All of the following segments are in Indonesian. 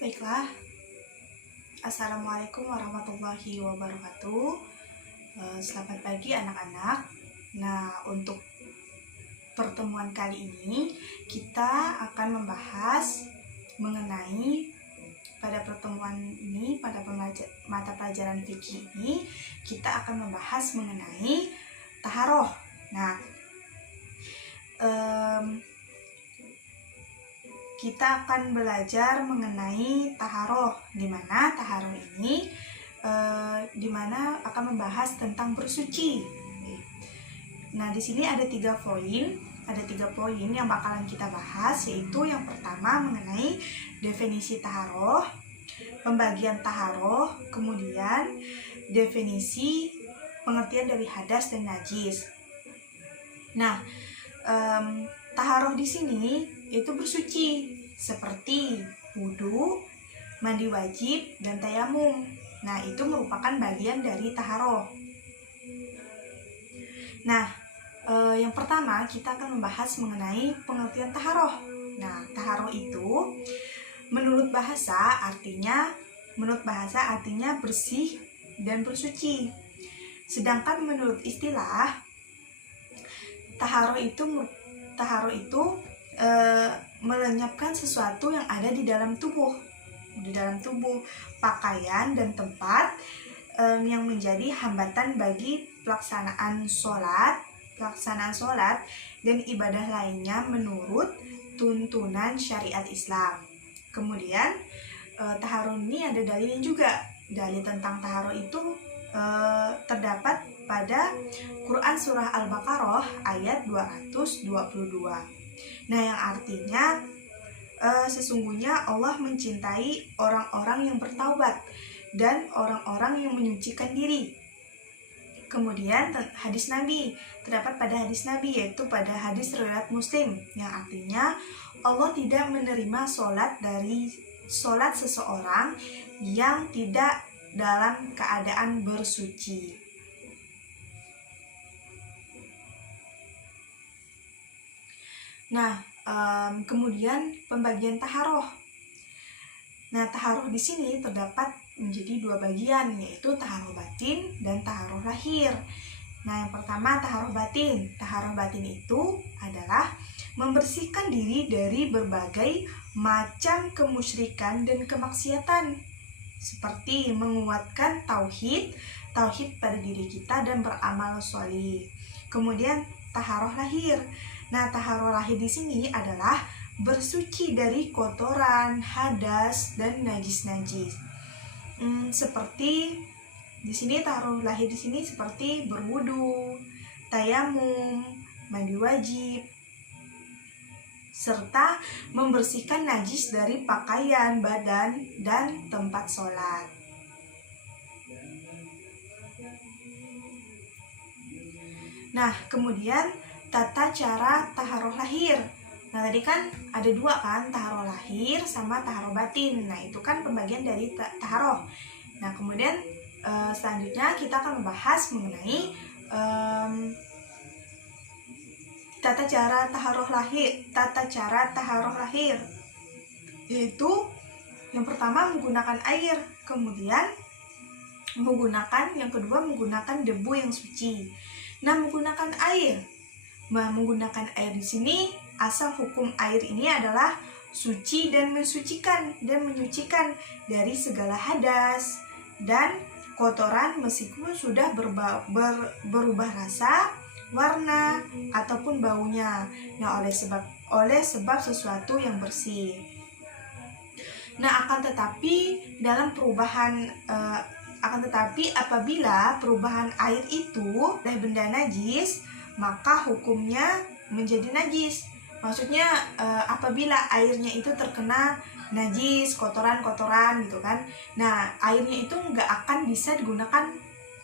Baiklah, Assalamualaikum warahmatullahi wabarakatuh. Selamat pagi anak-anak. Nah, untuk pertemuan kali ini kita akan membahas mengenai pada pertemuan ini, pada mata pelajaran fikih ini kita akan membahas mengenai taharoh. Nah, kita akan belajar mengenai taharoh, di mana taharoh ini akan membahas tentang bersuci. Nah, di sini ada tiga poin yang bakalan kita bahas, yaitu yang pertama mengenai definisi taharoh, pembagian taharoh, kemudian definisi pengertian dari hadas dan najis. Nah, taharoh di sini itu bersuci seperti wudu, mandi wajib, dan tayamum. Nah, itu merupakan bagian dari taharoh. Nah, yang pertama kita akan membahas mengenai pengertian taharoh. Nah, taharoh itu menurut bahasa artinya bersih dan bersuci. Sedangkan menurut istilah taharoh itu melenyapkan sesuatu yang ada di dalam tubuh pakaian dan tempat yang menjadi hambatan bagi pelaksanaan sholat dan ibadah lainnya menurut tuntunan syariat Islam. Kemudian taharoh ini ada dalilnya juga. Dalil tentang taharoh itu terdapat pada Quran Surah Al-Baqarah ayat 222. Nah, yang artinya sesungguhnya Allah mencintai orang-orang yang bertaubat dan orang-orang yang menyucikan diri. Kemudian hadis Nabi, terdapat pada hadis Nabi, yaitu pada hadis riwayat Muslim, yang artinya Allah tidak menerima sholat seseorang yang tidak dalam keadaan bersuci. Nah, kemudian pembagian taharoh. Nah, taharoh di sini terdapat menjadi dua bagian, yaitu taharoh batin dan taharoh lahir. Nah, yang pertama taharoh batin. Taharoh batin itu adalah membersihkan diri dari berbagai macam kemusyrikan dan kemaksiatan, seperti menguatkan tauhid pada diri kita dan beramal sholih. Kemudian taharoh lahir. Nah, taharoh lahir di sini adalah bersuci dari kotoran, hadas, dan najis-najis. Seperti di sini taharoh lahir di sini seperti berwudu, tayamum, mandi wajib, serta membersihkan najis dari pakaian, badan, dan tempat sholat. Nah, kemudian tata cara taharoh lahir. Nah, tadi kan ada dua kan, taharoh lahir sama taharoh batin. Nah, itu kan pembagian dari taharoh. Nah, kemudian selanjutnya kita akan membahas mengenai tata cara taharoh lahir, yaitu yang pertama menggunakan air, kemudian yang kedua menggunakan debu yang suci. Nah, menggunakan air di sini asal hukum air ini adalah suci dan menyucikan dari segala hadas dan kotoran meskipun sudah berubah rasa, warna, ataupun baunya. Nah, oleh sebab sesuatu yang bersih. Nah, akan tetapi apabila perubahan air itu dari benda najis, maka hukumnya menjadi najis. Maksudnya apabila airnya itu terkena najis, kotoran gitu kan. Nah, airnya itu nggak akan bisa digunakan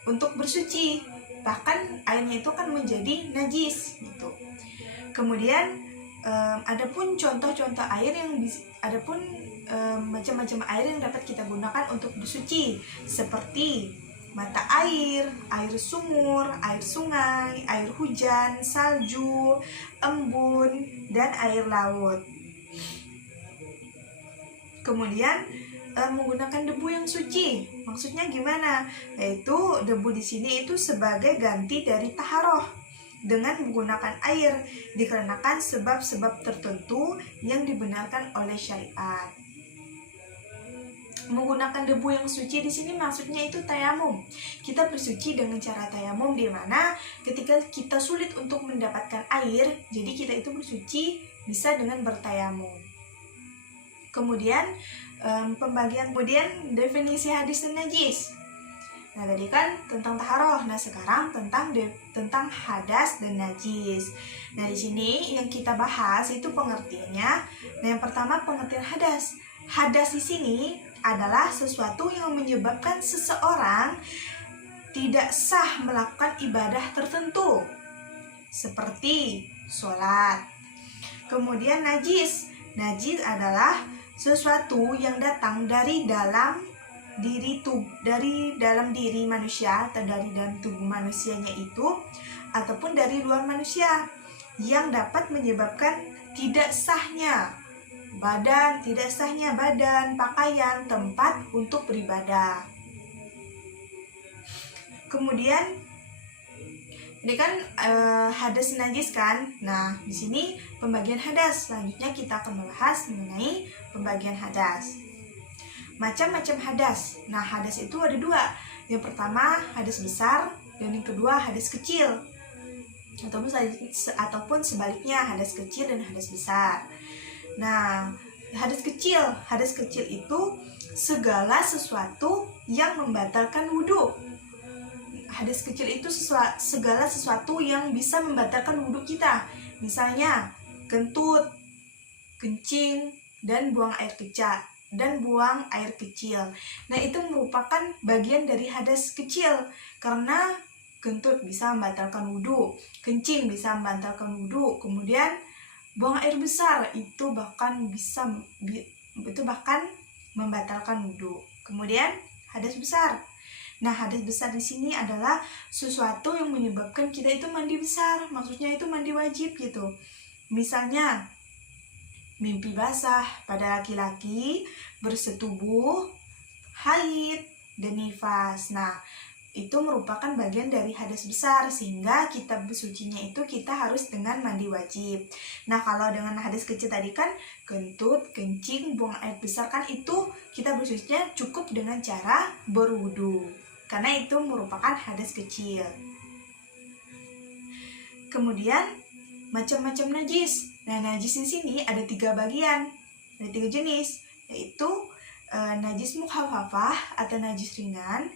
untuk bersuci. Bahkan airnya itu kan menjadi najis gitu. Kemudian adapun contoh-contoh air macam-macam air yang dapat kita gunakan untuk bersuci, seperti mata air, air sumur, air sungai, air hujan, salju, embun, dan air laut. Kemudian menggunakan debu yang suci. Maksudnya gimana? Yaitu debu di sini itu sebagai ganti dari taharoh dengan menggunakan air, dikarenakan sebab-sebab tertentu yang dibenarkan oleh syariat. Menggunakan debu yang suci di sini maksudnya itu tayamum. Kita bersuci dengan cara tayamum, di mana ketika kita sulit untuk mendapatkan air, jadi kita itu bersuci bisa dengan bertayamum. Kemudian kemudian definisi hadis dan najis. Nah, tadi kan tentang taharoh. Nah, sekarang tentang hadas dan najis. Nah, di sini yang kita bahas itu pengertiannya. Nah, yang pertama pengertian hadas. Hadas di sini adalah sesuatu yang menyebabkan seseorang tidak sah melakukan ibadah tertentu, seperti sholat. Kemudian najis. Najis adalah sesuatu yang datang dari dalam diri manusia, atau dari dalam tubuh manusianya itu, ataupun dari luar manusia, yang dapat menyebabkan tidak sahnya badan, pakaian, tempat untuk beribadah. Kemudian ini kan hadas najis kan. Nah, di sini pembagian hadas. Selanjutnya kita akan membahas mengenai pembagian hadas. Macam-macam hadas. Nah, hadas itu ada dua. Yang pertama hadas besar, dan yang kedua hadas kecil. Ataupun sebaliknya, hadas kecil dan hadas besar. Nah, hadas kecil itu segala sesuatu yang membatalkan wudhu. Hadas kecil itu segala sesuatu yang bisa membatalkan wudhu kita. Misalnya kentut, kencing, dan buang air kecil. Nah, itu merupakan bagian dari hadas kecil, karena kentut bisa membatalkan wudhu, kencing bisa membatalkan wudhu. Kemudian buang air besar itu bahkan membatalkan wudhu. Kemudian hadas besar. Nah, hadas besar di sini adalah sesuatu yang menyebabkan kita itu mandi besar. Maksudnya itu mandi wajib gitu. Misalnya mimpi basah pada laki-laki, bersetubuh, haid, dan nifas. Nah, itu merupakan bagian dari hadas besar, sehingga kita bersucinya itu kita harus dengan mandi wajib. Nah, kalau dengan hadas kecil tadi kan kentut, kencing, buang air besar, kan itu kita bersucinya cukup dengan cara berwudu, karena itu merupakan hadas kecil. Kemudian macam-macam najis. Nah, najis di sini ada 3 bagian, ada 3 jenis, yaitu najis mukhafafah atau najis ringan,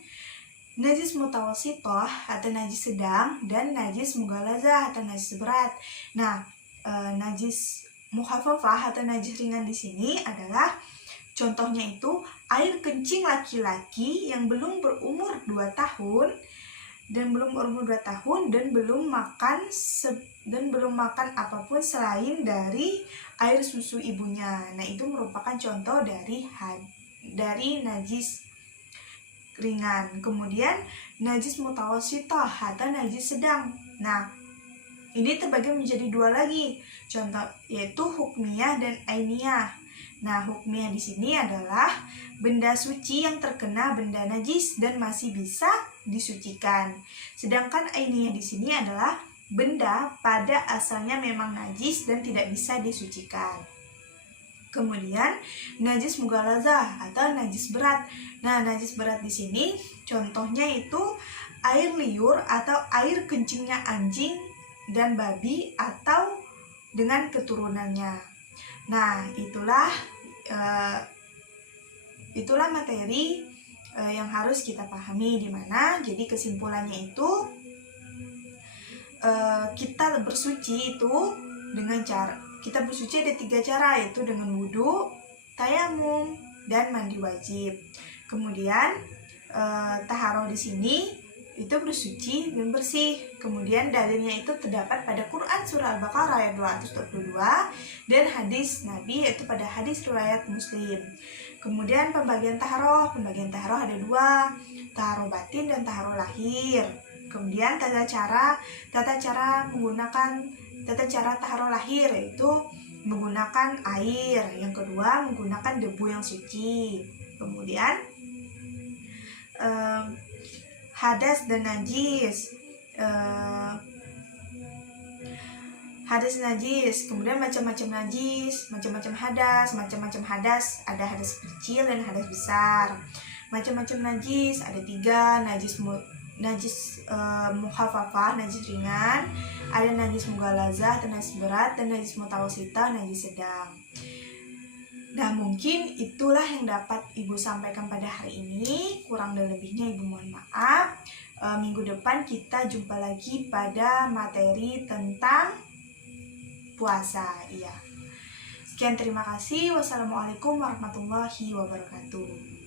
najis mutawasitoh atau najis sedang, dan najis mughalazah atau najis berat. Nah, najis mukhafafah atau najis ringan di sini adalah contohnya itu air kencing laki-laki yang belum berumur 2 tahun dan belum makan apapun selain dari air susu ibunya. Nah, itu merupakan contoh dari najis ringan. Kemudian najis mutawasitoh atau najis sedang. Nah, ini terbagi menjadi 2 lagi contoh, yaitu hukmiyah dan ainiyah. Nah, hukmiyah di sini adalah benda suci yang terkena benda najis dan masih bisa disucikan. Sedangkan ainiyah di sini adalah benda pada asalnya memang najis dan tidak bisa disucikan. Kemudian najis mughalazah atau najis berat. Nah, najis berat di sini contohnya itu air liur atau air kencingnya anjing dan babi atau dengan keturunannya. Nah, itulah materi yang harus kita pahami, di mana jadi kesimpulannya itu kita bersuci itu dengan cara kita bersuci ada 3 cara, yaitu dengan wudhu, tayamum, dan mandi wajib. Kemudian taharoh di sini itu bersuci dan bersih. Kemudian dalilnya itu terdapat pada Quran surah Al-Baqarah ayat 222 dan hadis Nabi, yaitu pada hadis riwayat Muslim. Kemudian pembagian taharoh ada 2, taharoh batin dan taharoh lahir. Kemudian tata cara taharoh lahir, yaitu menggunakan air. Yang kedua, menggunakan debu yang suci. Kemudian hadas dan najis. Hadas najis, kemudian macam-macam najis, macam-macam hadas, ada hadas kecil dan hadas besar. Macam-macam najis ada 3, najis mukhafafah, najis ringan, ada najis mughalazah, najis berat, dan najis mutawasitah, najis sedang. Nah, mungkin itulah yang dapat Ibu sampaikan pada hari ini. Kurang dan lebihnya Ibu mohon maaf. Minggu depan kita jumpa lagi pada materi tentang puasa. Iya. Sekian, terima kasih. Wassalamualaikum warahmatullahi wabarakatuh.